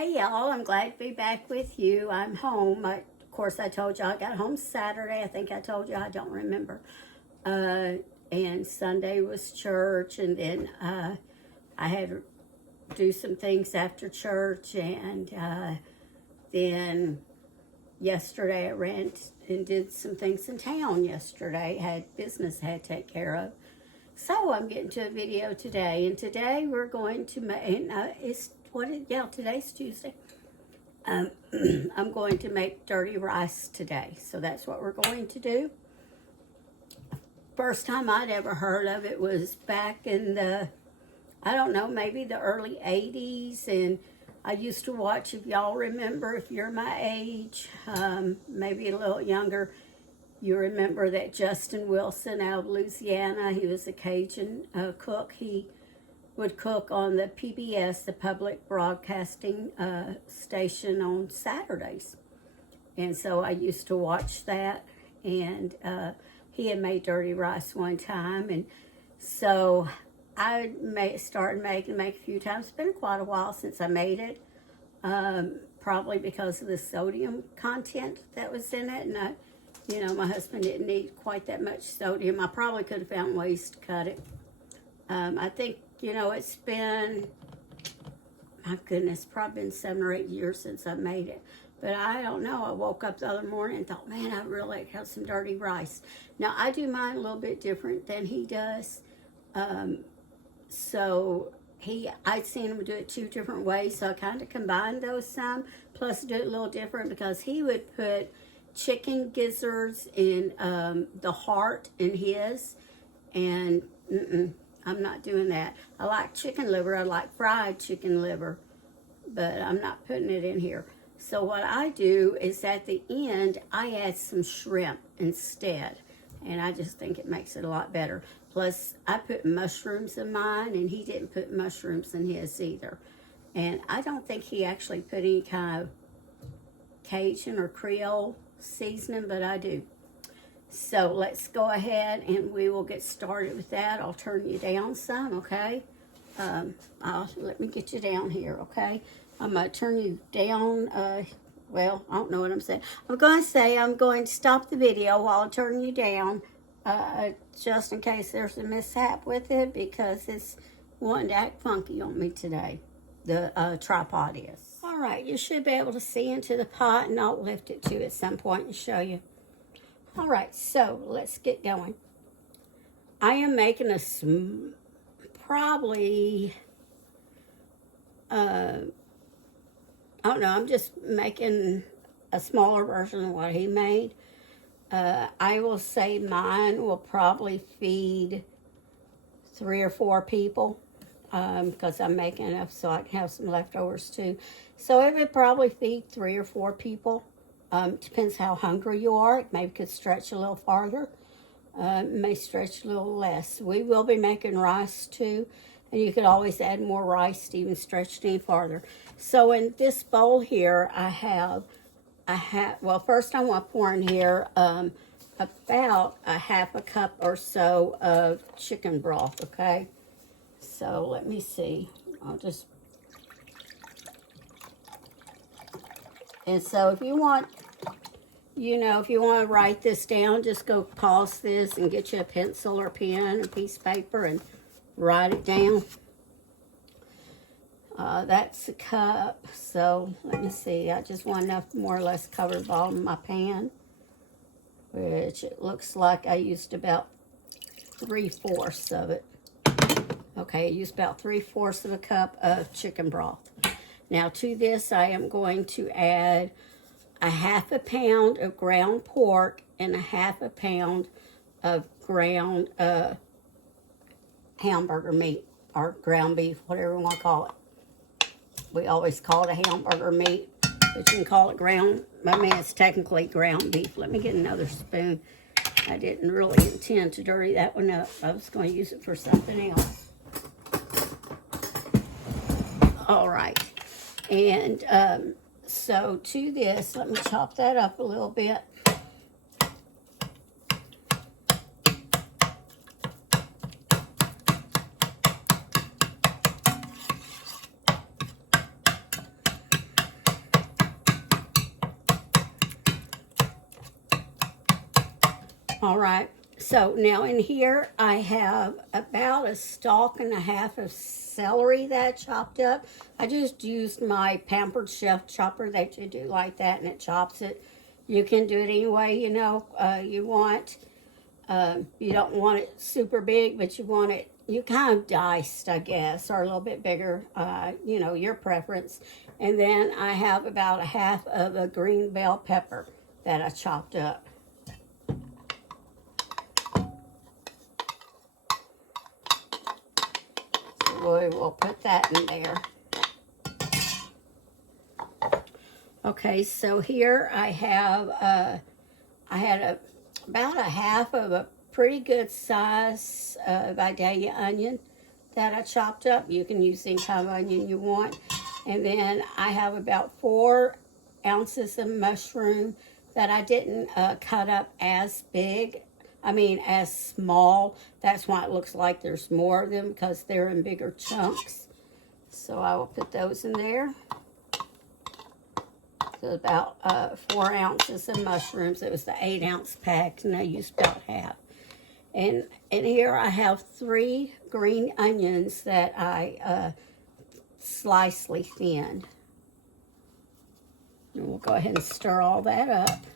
Hey y'all, I'm glad to be back with you. I'm home. Of course, I told you I got home Saturday. I think I told you, I don't remember. And Sunday was church, and then I had to do some things after church, and then yesterday I ran and did some things in town yesterday. Had business I had to take care of. So I'm getting to a video today, and today we're going to make, today's Tuesday. I'm going to make dirty rice today, so that's what we're going to do. First time I'd ever heard of it was back in the, I don't know, maybe the early 80s, and I used to watch, if y'all remember, if you're my age, maybe a little younger, you remember that Justin Wilson out of Louisiana, he was a Cajun cook. He would cook on the PBS, the public broadcasting station, on Saturdays. And so I used to watch that, and he had made dirty rice one time, and so I started making a few times. It's been quite a while since I made it, probably because of the sodium content that was in it, and my husband didn't need quite that much sodium. I probably could have found ways to cut it. I think, it's been, my goodness, probably been 7 or 8 years since I made it. But I don't know. I woke up the other morning and thought, man, I'd really like to have some dirty rice. Now, I do mine a little bit different than he does. So I'd seen him do it 2 different ways, so I kind of combined those some, plus do it a little different, because he would put chicken gizzards in the heart in his, and I'm not doing that. I like chicken liver. I like fried chicken liver, but I'm not putting it in here. So what I do is at the end, I add some shrimp instead, and I just think it makes it a lot better. Plus, I put mushrooms in mine, and he didn't put mushrooms in his either. And I don't think he actually put any kind of Cajun or Creole seasoning, but I do. So let's go ahead and we will get started with that. I'll turn you down some, okay? Let me get you down here, okay? I'm going to turn you down. Well, I don't know what I'm saying. I'm going to say I'm going to stop the video while I turn you down, just in case there's a mishap with it, because it's wanting to act funky on me today. The tripod is. All right, you should be able to see into the pot, and I'll lift it too at some point and show you. All right, so let's get going. I am making probably, I don't know, I'm just making a smaller version of what he made. I will say mine will probably feed 3 or 4 people, because I'm making enough so I can have some leftovers too. So it would probably feed 3 or 4 people. Depends how hungry you are. It maybe could stretch a little farther. It may stretch a little less. We will be making rice too, and you could always add more rice to even stretch it any farther. So in this bowl here, well, first I want to pour in here about a half a cup or so of chicken broth, okay? So let me see. I'll just, and so if you want, if you want to write this down, just go pause this and get you a pencil or pen and a piece of paper and write it down. That's a cup. So let me see. I just want enough more or less cover the bottom of my pan, which it looks like I used about 3/4 of it. Okay, I used about 3/4 of a cup of chicken broth. Now to this, I am going to add a half a pound of ground pork and a half a pound of ground hamburger meat, or ground beef, whatever you want to call it. We always call it a hamburger meat, but you can call it ground. I mean, it's technically ground beef. Let me get another spoon. I didn't really intend to dirty that one up. I was going to use it for something else. All right, and so to this, let me chop that up a little bit. All right. So now in here I have about a stalk and a half of celery that I chopped up. I just used my Pampered Chef chopper that you do like that, and it chops it. You can do it any way you want. You don't want it super big, but you want it, you kind of diced, I guess, or a little bit bigger, your preference. And then I have about a half of a green bell pepper that I chopped up. We'll put that in there. Okay, so here I have, about a half of a pretty good size Vidalia onion that I chopped up. You can use any kind of onion you want. And then I have about 4 ounces of mushroom that I didn't cut up as big. As small. That's why it looks like there's more of them, because they're in bigger chunks. So I will put those in there. So about 4 ounces of mushrooms. It was the 8-ounce pack, and I used about half. And here I have 3 green onions that I slightly thinned. And we'll go ahead and stir all that up.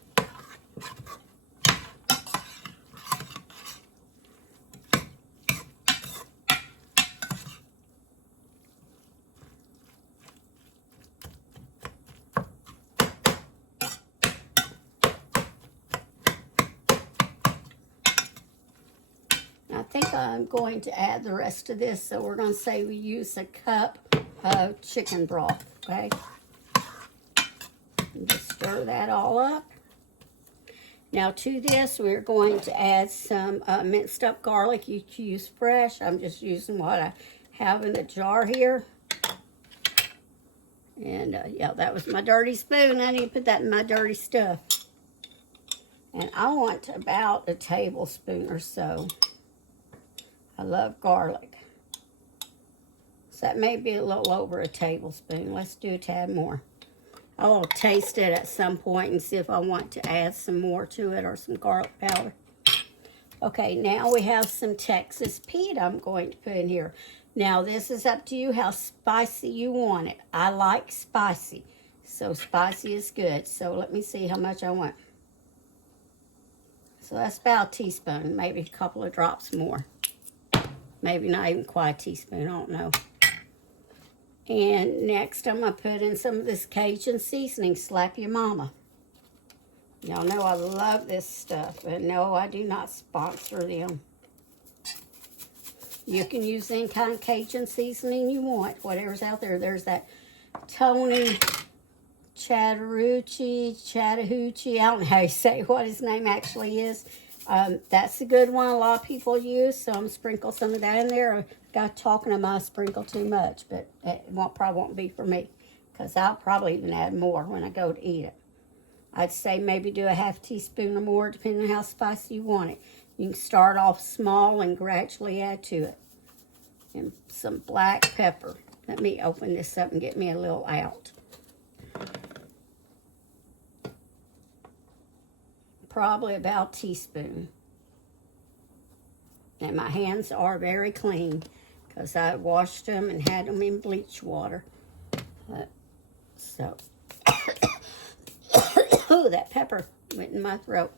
I think I'm going to add the rest of this, so we're going to say we use a cup of chicken broth, okay? And just stir that all up. Now to this, we're going to add some minced up garlic. You can use fresh. I'm just using what I have in the jar here. And yeah, that was my dirty spoon. I need to put that in my dirty stuff. And I want about a tablespoon or so. I love garlic. So that may be a little over a tablespoon. Let's do a tad more. I will taste it at some point and see if I want to add some more to it or some garlic powder. Okay, now we have some Texas Pete I'm going to put in here. Now this is up to you how spicy you want it. I like spicy, so spicy is good. So let me see how much I want. So that's about a teaspoon, maybe a couple of drops more. Maybe not even quite a teaspoon, I don't know. And next I'm going to put in some of this Cajun seasoning, Slap Your Mama. Y'all know I love this stuff, and no, I do not sponsor them. You can use any kind of Cajun seasoning you want, whatever's out there. There's that Tony Chattahoochee, I don't know how you say what his name actually is. That's a good one a lot of people use, so I'm going to sprinkle some of that in there. I got talking, I might sprinkle too much, but it probably won't be for me, because I'll probably even add more when I go to eat it. I'd say maybe do a half teaspoon or more, depending on how spicy you want it. You can start off small and gradually add to it. And some black pepper. Let me open this up and get me a little out. Probably about a teaspoon. And my hands are very clean because I washed them and had them in bleach water. So, oh, that pepper went in my throat.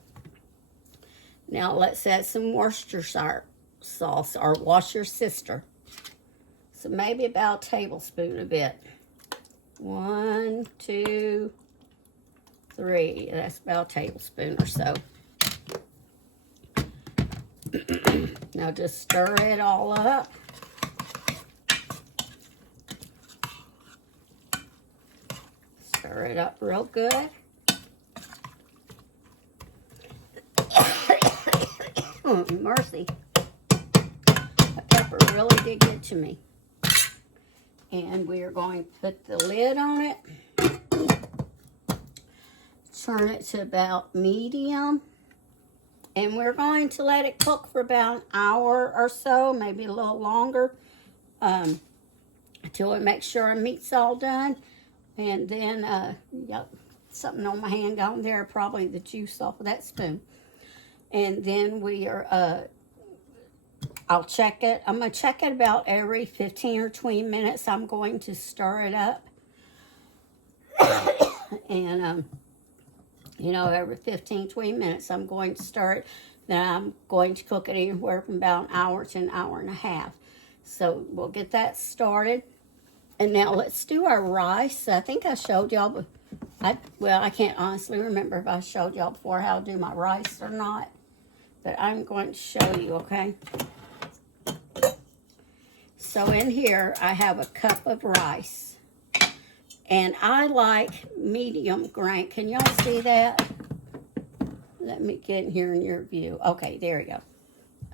Now let's add some Worcestershire sauce, or Wash Your Sister. So maybe about a tablespoon of it. 1, 2, 3. That's about a tablespoon or so. Now just stir it all up. Stir it up real good. Oh, mercy. The pepper really did get to me. And we are going to put the lid on it. Turn it to about medium. And we're going to let it cook for about an hour or so, maybe a little longer, until we make sure our meat's all done. And then, yep, something on my hand gone there, probably the juice off of that spoon. And then I'll check it. I'm going to check it about every 15 or 20 minutes. I'm going to stir it up. And, every 15, 20 minutes, I'm going to stir it. Then I'm going to cook it anywhere from about an hour to an hour and a half. So we'll get that started. And now let's do our rice. I think I showed y'all, I can't honestly remember if I showed y'all before how to do my rice or not. But I'm going to show you, okay? So in here, I have a cup of rice. And I like medium grain. Can y'all see that? Let me get in here in your view. Okay, there you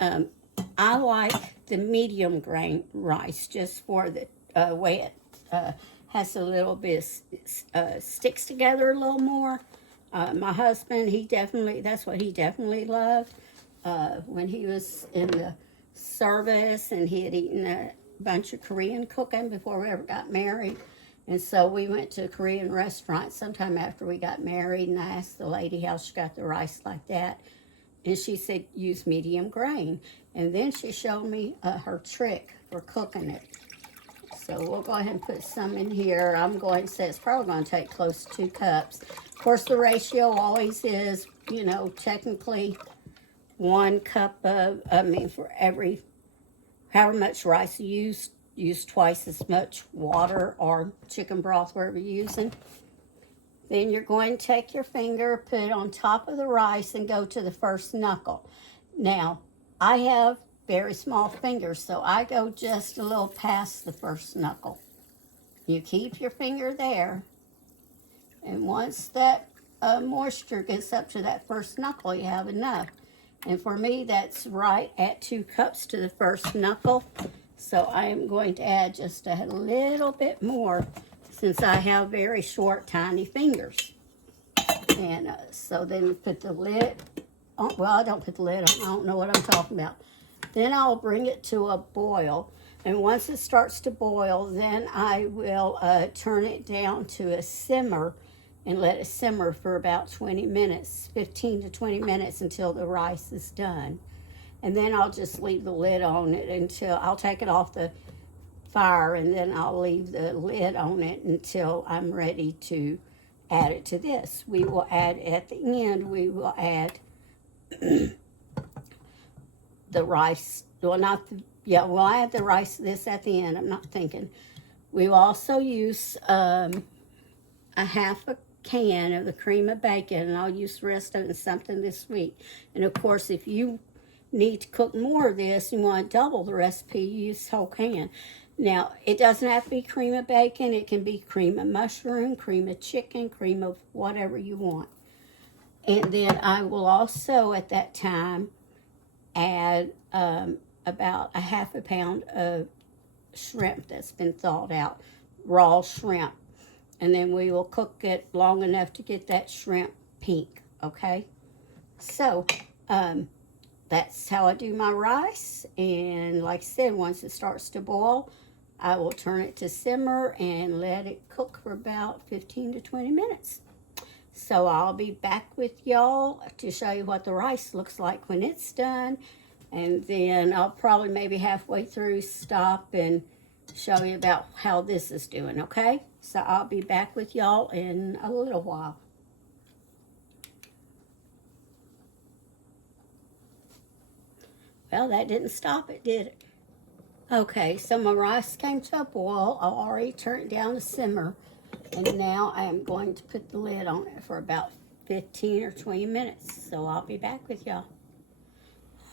go. I like the medium grain rice just for the way it has a little bit, sticks together a little more. My husband, that's what he definitely loved. When he was in the service, and he had eaten a bunch of Korean cooking before we ever got married. And so we went to a Korean restaurant sometime after we got married, and I asked the lady how she got the rice like that. And she said, use medium grain. And then she showed me her trick for cooking it. So we'll go ahead and put some in here. I'm going to say it's probably going to take close to 2 cups. Of course, the ratio always is, technically 1 cup for every, however much rice you use twice as much water or chicken broth, whatever you're using. Then you're going to take your finger, put it on top of the rice, and go to the first knuckle. Now, I have very small fingers, so I go just a little past the first knuckle. You keep your finger there, and once that moisture gets up to that first knuckle, you have enough. And for me, that's right at 2 cups to the first knuckle. So I am going to add just a little bit more since I have very short, tiny fingers. And so then put the lid on. Well, I don't put the lid on. I don't know what I'm talking about. Then I'll bring it to a boil. And once it starts to boil, then I will turn it down to a simmer and let it simmer for about 20 minutes, 15 to 20 minutes until the rice is done. And then I'll just leave the lid on it until, I'll take it off the fire, and then I'll leave the lid on it until I'm ready to add it to this. We will add, at the end, we will add the rice. Well, we'll add the rice, this at the end. I'm not thinking. We will also use a half a can of the cream of bacon, and I'll use the rest of it in something this week. And of course, if you need to cook more of this, you want to double the recipe, you use the whole can. Now, it doesn't have to be cream of bacon. It can be cream of mushroom, cream of chicken, cream of whatever you want. And then I will also, at that time, add about a half a pound of shrimp that's been thawed out, raw shrimp. And then we will cook it long enough to get that shrimp pink, okay? So, that's how I do my rice. And like I said, once it starts to boil, I will turn it to simmer and let it cook for about 15 to 20 minutes. So I'll be back with y'all to show you what the rice looks like when it's done. And then I'll probably maybe halfway through stop and show you about how this is doing, okay? So I'll be back with y'all in a little while. Well, that didn't stop it, did it? Okay, so my rice came to a boil. I already turned it down to simmer. And now I am going to put the lid on it for about 15 or 20 minutes. So I'll be back with y'all.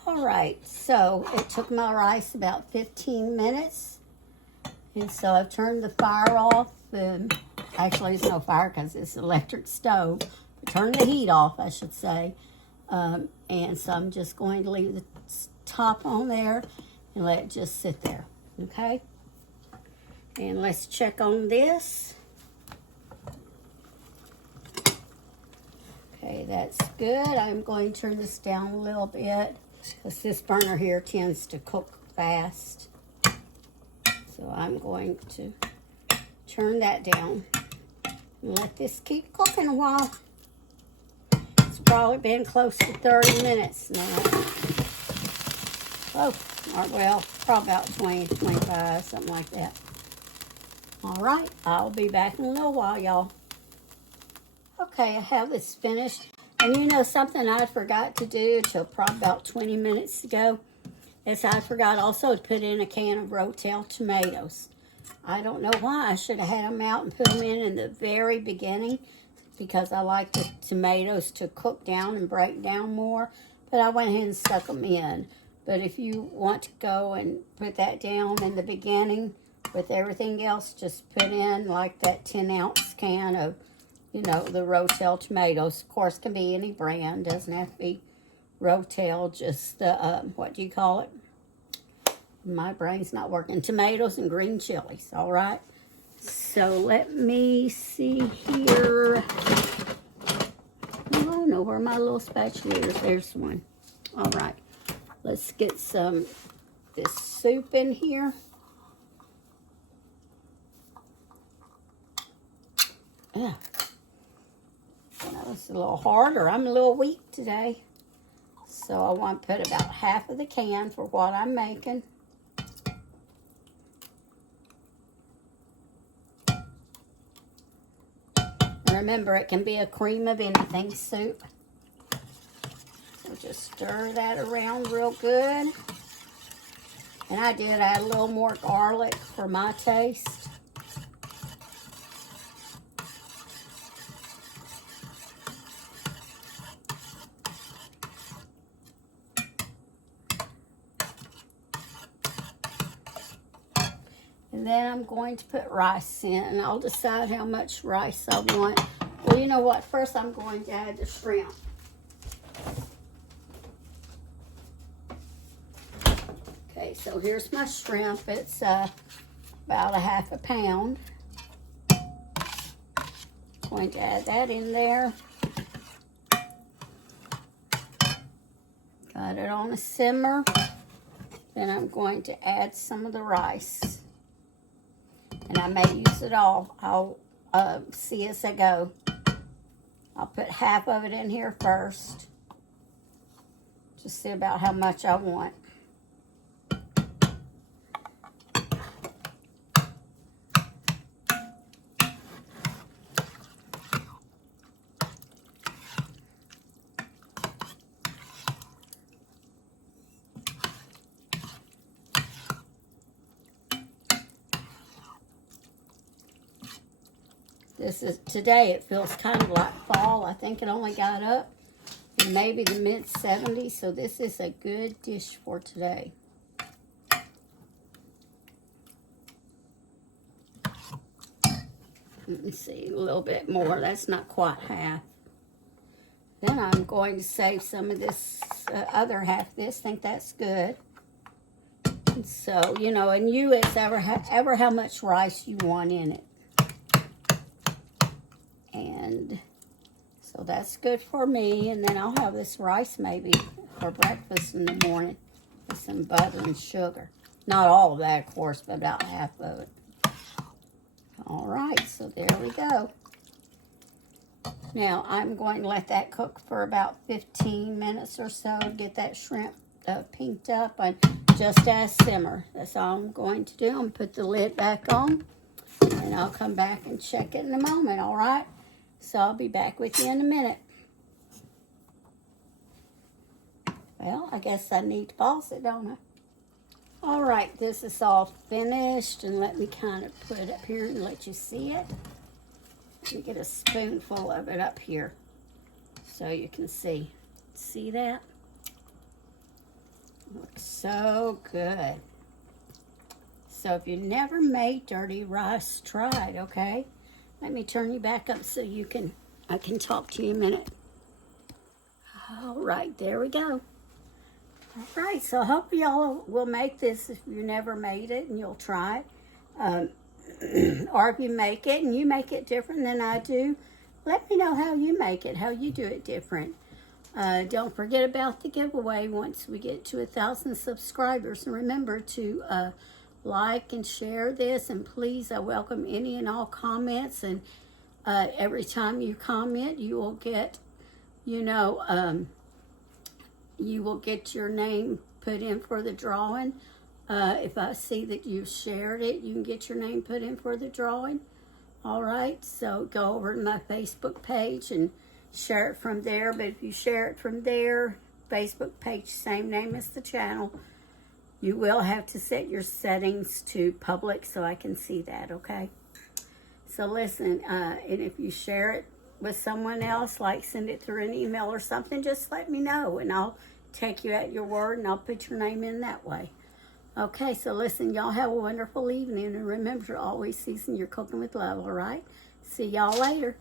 All right, so it took my rice about 15 minutes. And so I've turned the fire off. Actually, there's no fire because it's an electric stove. Turn the heat off, I should say. And so I'm just going to leave the top on there and let it just sit there, okay? And let's check on this. Okay, that's good. I'm going to turn this down a little bit because this burner here tends to cook fast. So I'm going to turn that down and let this keep cooking a while. It's It's probably been close to 30 minutes now. Oh, or well, probably about 20, 25, something like that. All right, I'll be back in a little while, y'all. Okay, I have this finished. And you know something I forgot to do till probably about 20 minutes ago is I forgot also to put in a can of Rotel tomatoes. I don't know why. I should have had them out and put them in the very beginning because I like the tomatoes to cook down and break down more. But I went ahead and stuck them in. But if you want to go and put that down in the beginning with everything else, just put in like that 10-ounce can of, you know, the Rotel tomatoes. Of course, it can be any brand. Doesn't have to be Rotel, just the, what do you call it? My brain's not working. Tomatoes and green chilies, all right? So let me see here. Oh, I don't know where my little spatula is. There's one. All right. Let's get some this soup in here. Yeah. That was a little harder. I'm a little weak today. So I want to put about half of the can for what I'm making. Remember, it can be a cream of anything soup. So just stir that around real good. And I did add a little more garlic for my taste. And then I'm going to put rice in, and I'll decide how much rice I want. Well, you know what? First, I'm going to add the shrimp. Okay, so here's my shrimp. It's about a half a pound. Going to add that in there. Got it on a simmer. Then I'm going to add some of the rice. And I may use it all. I'll see as I go. I'll put half of it in here first. Just see about how much I want. Today it feels kind of like fall. I think it only got up in maybe the mid-70s, so this is a good dish for today. Let me see, a little bit more. That's not quite half. Then I'm going to save some of this other half of this. Think that's good. And so, you know, and you, it's ever how much rice you want in it. And so that's good for me. And then I'll have this rice maybe for breakfast in the morning with some butter and sugar. Not all of that, of course, but about half of it. All right, so there we go. Now, I'm going to let that cook for about 15 minutes or so to get that shrimp pinked up and just as simmer. That's all I'm going to do. I'm going to put the lid back on, and I'll come back and check it in a moment, all right? So I'll be back with you in a minute. Well, I guess I need to pause it, don't I? All right, this is all finished, and let me kind of put it up here and let you see it. Let me get a spoonful of it up here so you can see. See that? Looks so good. So if you never made dirty rice, try it, okay? Let me turn you back up so I can talk to you a minute. All right, there we go. All right, so I hope y'all will make this if you never made it and you'll try it. Or if you make it and you make it different than I do, let me know how you make it, how you do it different. Don't forget about the giveaway once we get to 1,000 subscribers. And remember to like and share this, and please, I welcome any and all comments. And every time you comment, you will get you know, you will get your name put in for the drawing. If I see that you've shared it, you can get your name put in for the drawing. All right, so go over to my Facebook page and share it from there. But if you share it from there, Facebook page, same name as the channel, you will have to set your settings to public so I can see that, okay? So listen, and if you share it with someone else, like send it through an email or something, just let me know and I'll take you at your word and I'll put your name in that way. Okay, so listen, y'all have a wonderful evening, and remember to always season your cooking with love, all right? See y'all later.